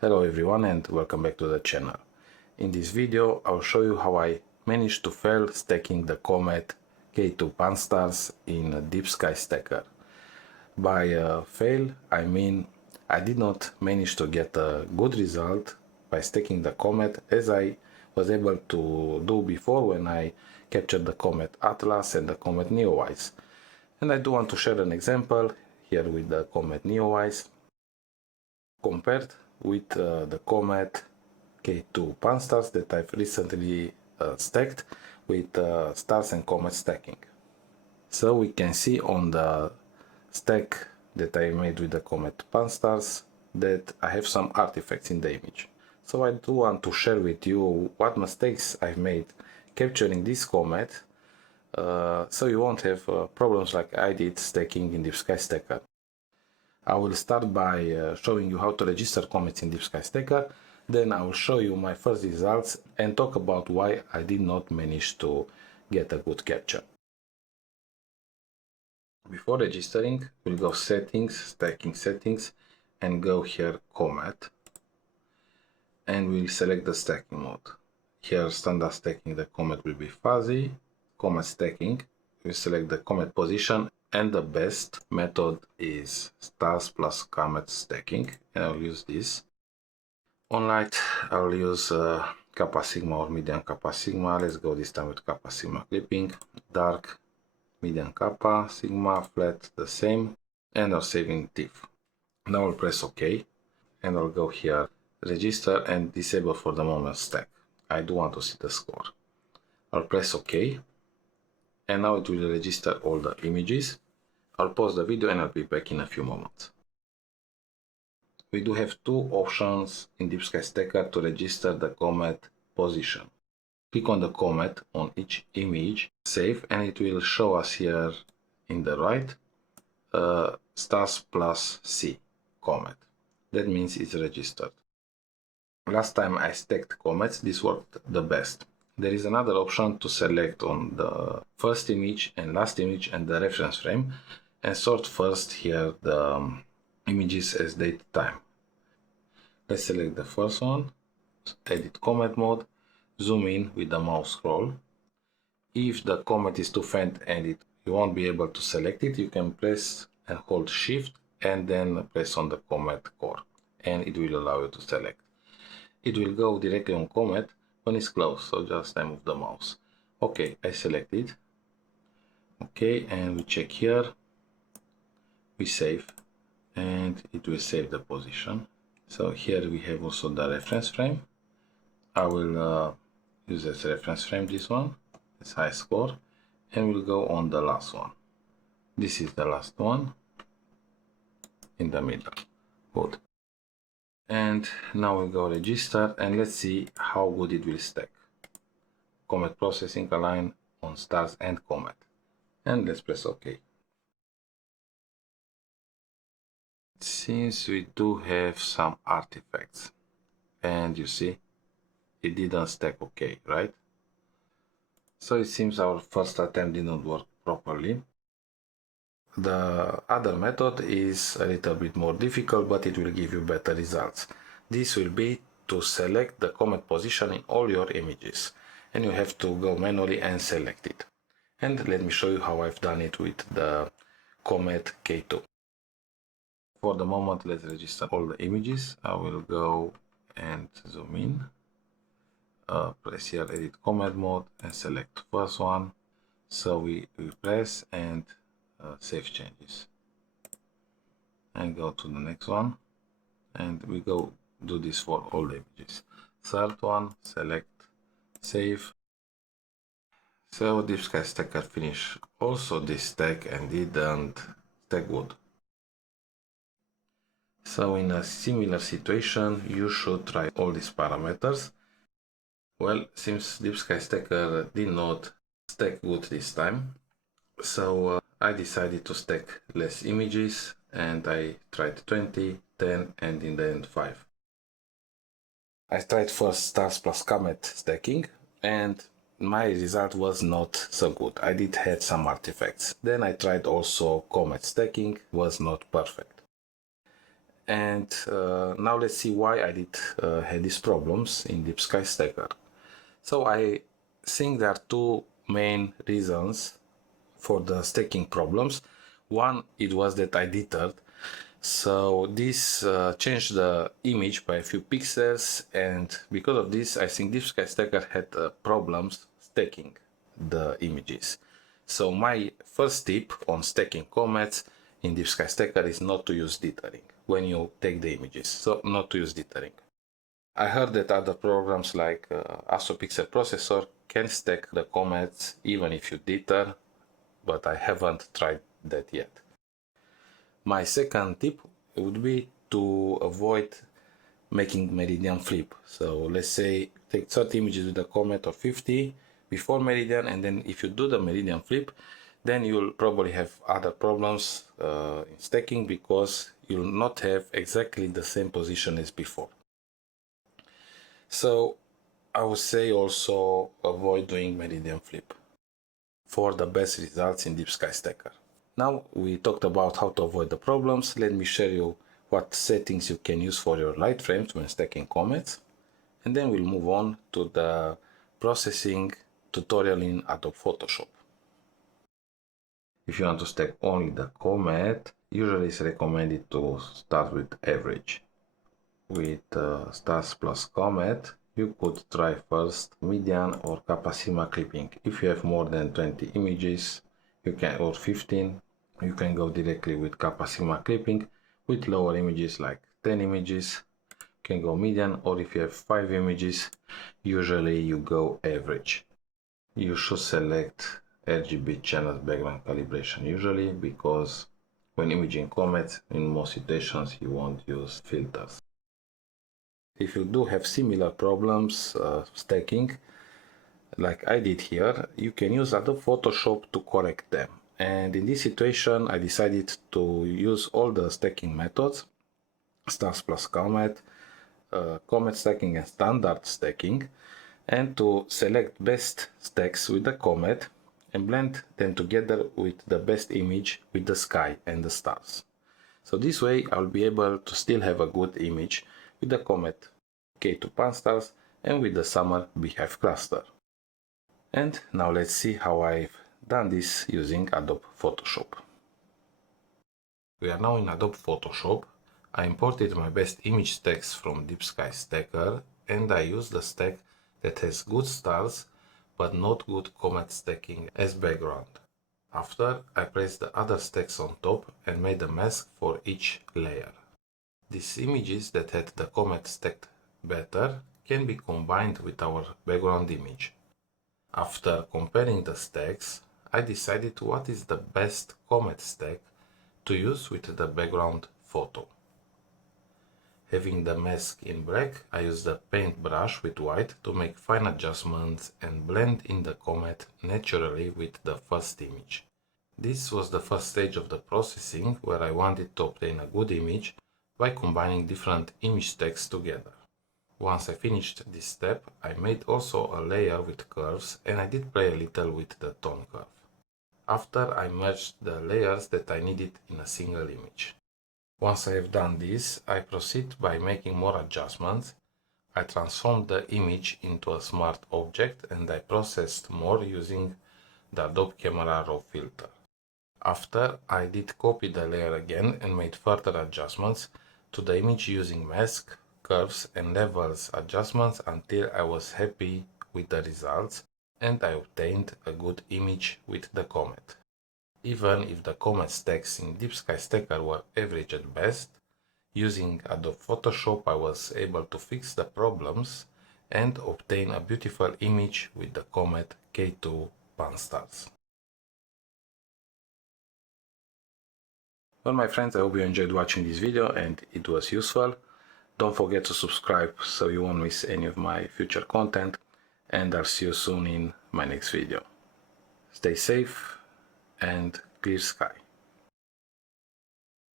Hello everyone and welcome back to the channel. In this video I'll show you how I managed to fail stacking the Comet K2 Panstarrs in DeepSkyStacker. By fail I mean I did not manage to get a good result by stacking the Comet as I was able to do before when I captured the Comet Atlas and the Comet Neowise. And I do want to share an example here with the Comet Neowise compared with the Comet K2 Panstarrs that I've recently stacked with stars and comet stacking. So we can see on the stack that I made with the Comet Panstarrs that I have some artifacts in the image. So I do want to share with you what mistakes I've made capturing this comet, so you won't have problems like I did stacking in DeepSkyStacker. I will start by showing you how to register comets in DeepSkyStacker, then I will show you my first results and talk about why I did not manage to get a good capture. Before registering, we'll go settings, stacking settings, and go here Comet, and we'll select the stacking mode. Here standard stacking, the comet will be fuzzy. Comet stacking, we select the comet position, and the best method is stars plus comet stacking, and I'll use this. On light I'll use kappa sigma or medium kappa sigma. Let's go this time with kappa sigma clipping. Dark, medium kappa sigma, flat the same, and I'll save in TIFF. Now I'll press OK, and I'll go here register and disable for the moment stack. I do want to see the score. I'll press OK, and now it will register all the images. I'll pause the video and I'll be back in a few moments. We do have two options in DeepSkyStacker to register the comet position. Click on the comet on each image, save, and it will show us here in the right stars plus C comet. That means it's registered. Last time I stacked comets, this worked the best. There is another option to select on the first image and last image and the reference frame, and sort first here the images as date time. Let's select the first one, edit comet mode, zoom in with the mouse scroll. If the comet is too faint and you won't be able to select it, you can press and hold shift and then press on the comet core, and it will allow you to select. It will go directly on comet when it's close, so just I move the mouse. Okay, I select it. Okay, and we check here, we save, and it will save the position. So here we have also the reference frame. I will use as reference frame this one, it's high score, and we'll go on the last one. This is the last one in the middle. Good. And now we'll go register and let's see how good it will stack. Comet processing align on stars and comet. And let's press OK. Since we do have some artifacts, and you see it didn't stack OK, right? So it seems our first attempt didn't work properly. The other method is a little bit more difficult, but it will give you better results. This will be to select the comet position in all your images, and you have to go manually and select it. And let me show you how I've done it with the Comet K2. For the moment, let's register all the images. I will go and zoom in, press here edit comet mode and select first one. So we press and save changes, and go to the next one, and we go do this for all the images. Third one, select, save. So DeepSkyStacker finished also this stack and didn't stack good. So in a similar situation you should try all these parameters. Well, since DeepSkyStacker did not stack good this time, so I decided to stack less images, and I tried 20, 10, and in the end 5. I tried first stars plus comet stacking, and my result was not so good. I did have some artifacts. Then I tried also comet stacking, was not perfect. And now let's see why I did had these problems in DeepSkyStacker. So I think there are two main reasons for the stacking problems. One, it was that I deterred. So this changed the image by a few pixels, and because of this I think DeepSkyStacker had problems stacking the images. So my first tip on stacking comets in DeepSkyStacker is not to use dithering when you take the images, so not to use dithering. I heard that other programs like AstroPixel Processor can stack the comets even if you dither, but I haven't tried that yet. My second tip would be to avoid making meridian flip. So let's say take 30 images with the comet or 50 before meridian, and then if you do the meridian flip, then you'll probably have other problems in stacking because you'll not have exactly the same position as before. So I would say also avoid doing meridian flip for the best results in DeepSkyStacker. Now we talked about how to avoid the problems. Let me show you what settings you can use for your light frames when stacking comets, and then we'll move on to the processing tutorial in Adobe Photoshop. If you want to stack only the comet, usually it's recommended to start with average. With stars plus comet, you could try first median or kappa sigma clipping. If you have more than 20 images, you can, or 15, you can go directly with kappa sigma clipping. With lower images like 10 images, you can go median, or if you have 5 images, usually you go average. You should select RGB channels background calibration usually, because when imaging comets, in most situations you won't use filters. If you do have similar problems stacking, like I did here, you can use Adobe Photoshop to correct them. And in this situation, I decided to use all the stacking methods, stars plus comet, comet stacking and standard stacking, and to select best stacks with the comet and blend them together with the best image with the sky and the stars. So this way I'll be able to still have a good image with the Comet K2 Panstarrs and with the summer beehive cluster. And now let's see how I've done this using Adobe Photoshop. We are now in Adobe Photoshop. I imported my best image stacks from DeepSkyStacker, and I used the stack that has good stars but not good comet stacking as background. After, I placed the other stacks on top and made a mask for each layer. These images that had the comet stacked better can be combined with our background image. After comparing the stacks, I decided what is the best comet stack to use with the background photo. Having the mask in black, I used the paintbrush with white to make fine adjustments and blend in the comet naturally with the first image. This was the first stage of the processing, where I wanted to obtain a good image by combining different image stacks together. Once I finished this step, I made also a layer with curves, and I did play a little with the tone curve. After, I merged the layers that I needed in a single image. Once I have done this, I proceed by making more adjustments. I transformed the image into a smart object, and I processed more using the Adobe Camera Raw filter. After, I did copy the layer again and made further adjustments to the image using mask, curves and levels adjustments until I was happy with the results and I obtained a good image with the comet. Even if the comet stacks in DeepSkyStacker were average at best, using Adobe Photoshop I was able to fix the problems and obtain a beautiful image with the Comet K2 Panstarrs. Well, my friends, I hope you enjoyed watching this video and it was useful. Don't forget to subscribe so you won't miss any of my future content, and I'll see you soon in my next video. Stay safe and clear sky.